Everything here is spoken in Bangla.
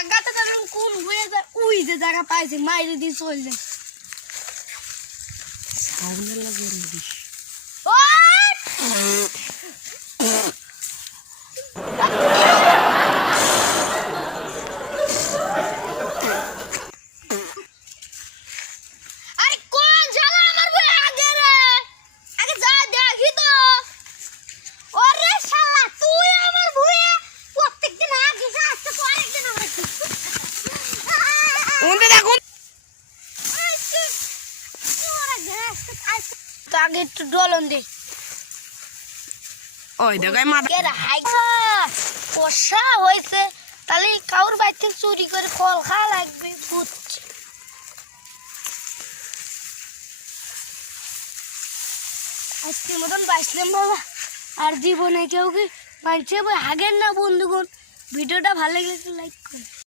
আগাতে ধরুন কোন হয়ে যায় ওই যে জায়গা পাইছে মাইরে দিয়ে চলে যায় সামনে লাগে দিস আরে কোন জায়গা আমার বই আগে রে আগে যা দেখি তো ওরে শালা তুই আমার ভুঁয়ে প্রত্যেকদিন আগে আসতে তো আরেকদিন আমার ওন্ডে দেখুন তো আগে একটু ডলন দে ওই দেখাই মাথা কষা হয়েছে তাহলে কাউর বাড়ি থেকে চুরি করে ফল খাওয়া লাগবে বুঝছি আজকের মতন বাঁচলাম বাবা আর জীবনে কেউ কি বাঁচছে হাগের না বন্ধুগণ ভিডিওটা ভালো লাগলে লাইক করুন